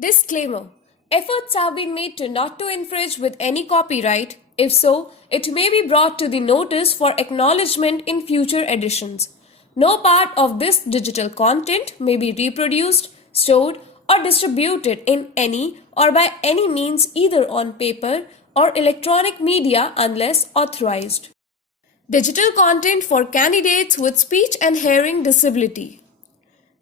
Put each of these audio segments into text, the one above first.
Disclaimer: efforts have been made not to infringe with any copyright. If so, it may be brought to the notice for acknowledgement in future editions. No part of this digital content may be reproduced, stored, or distributed in any or by any means either on paper or electronic media unless authorized. Digital content for candidates with speech and hearing disability.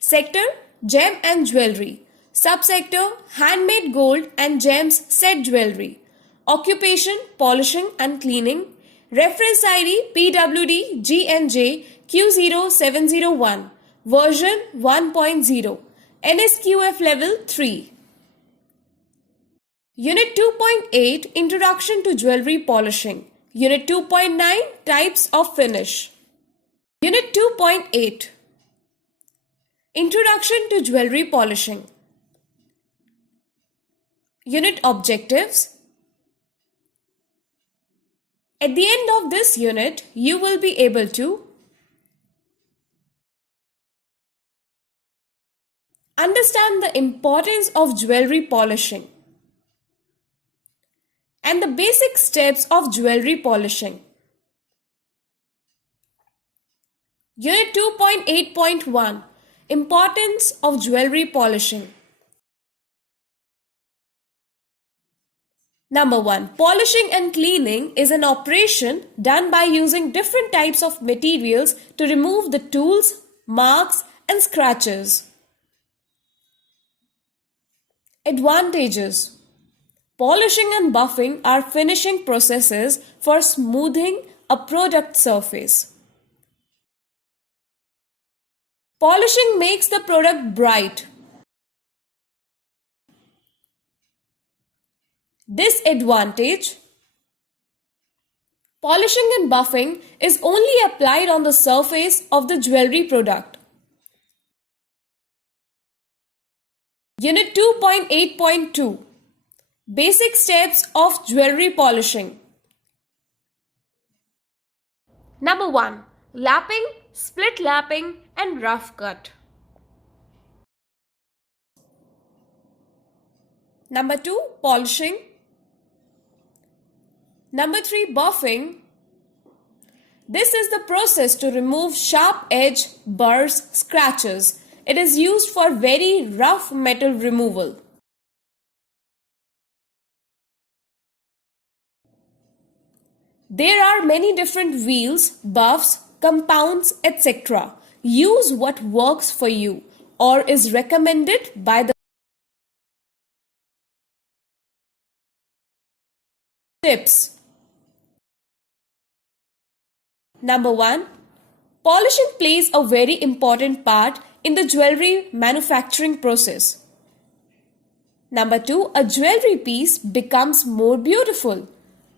Sector: Gem and Jewellery. Subsector: Handmade Gold and Gems Set Jewellery. Occupation: Polishing and Cleaning. Reference ID: PWD GNJ Q0701. Version 1.0. NSQF Level 3. Unit 2.8 Introduction to Jewellery Polishing. Unit 2.9 Types of Finish. Unit 2.8 Introduction to Jewellery Polishing. Unit Objectives. At the end of this unit, you will be able to understand the importance of jewellery polishing and the basic steps of jewellery polishing. Unit 2.8.1 Importance of Jewellery Polishing. Number 1. Polishing and cleaning is an operation done by using different types of materials to remove the tools, marks, and scratches. Advantages: polishing and buffing are finishing processes for smoothing a product surface. Polishing makes the product bright. Disadvantage: polishing and buffing is only applied on the surface of the jewellery product. Unit 2.8.2 Basic Steps of Jewellery Polishing. Number 1. Lapping, split lapping, and rough cut. Number 2. Polishing. Number 3. Buffing. This is the process to remove sharp edge, burrs, scratches. It is used for very rough metal removal. There are many different wheels, buffs, compounds, etc. Use what works for you or is recommended by the tips. Number 1. Polishing plays a very important part in the jewellery manufacturing process. Number 2. A jewellery piece becomes more beautiful.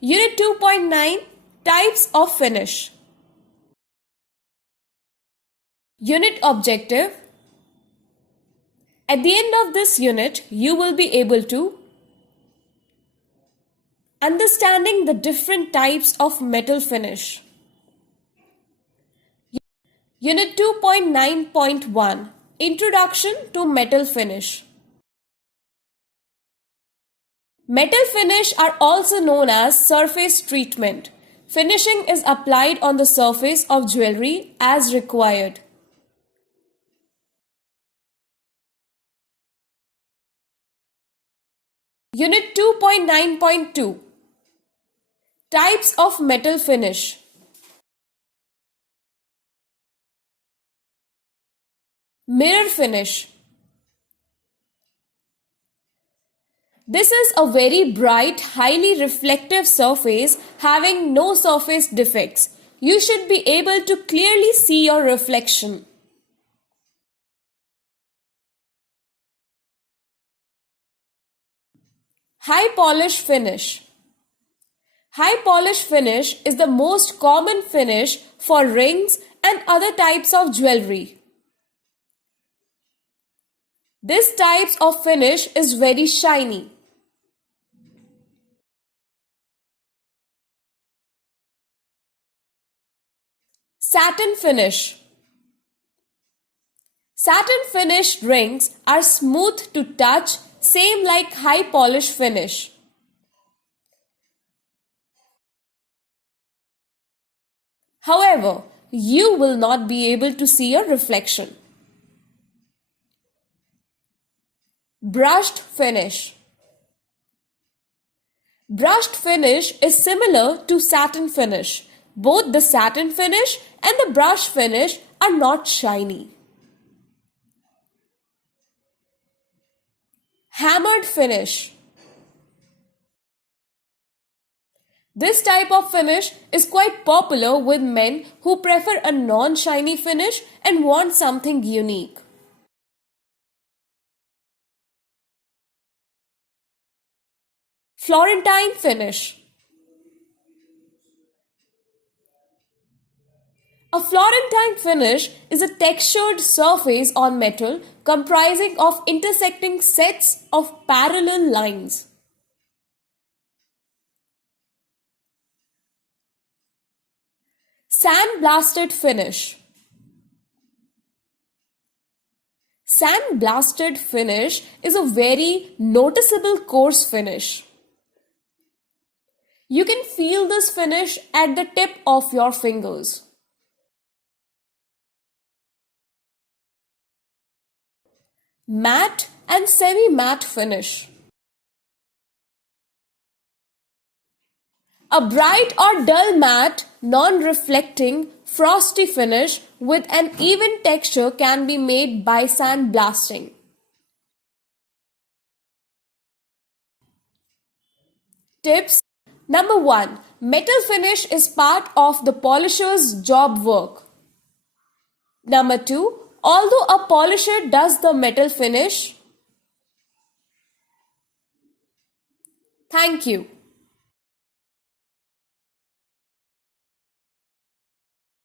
Unit 2.9 Types of Finish. Unit Objective. At the end of this unit, you will be able to understanding the different types of metal finish. Unit 2.9.1 Introduction to Metal Finish. Metal finish are also known as surface treatment. Finishing is applied on the surface of jewellery as required. Unit 2.9.2 Types of Metal Finish. Mirror finish. This is a very bright, highly reflective surface having no surface defects. You should be able to clearly see your reflection. High polish finish. High polish finish is the most common finish for rings and other types of jewellery. This type of finish is very shiny. Satin finish. Satin finished rings are smooth to touch, Same like high polish finish. However, you will not be able to see a reflection. Brushed finish. Brushed finish is similar to satin finish. Both the satin finish and the brush finish are not shiny. Hammered finish. This type of finish is quite popular with men who prefer a non-shiny finish and want something unique. Florentine finish. A Florentine finish is a textured surface on metal comprising of intersecting sets of parallel lines. Sandblasted finish. Sandblasted finish is a very noticeable coarse finish. You can feel this finish at the tip of your fingers. Matte and semi-matte finish. A bright or dull matte, non-reflecting, frosty finish with an even texture can be made by sandblasting. Tips. Number 1. Metal finish is part of the polisher's job work. Number 2. Although a polisher does the metal finish. Thank you.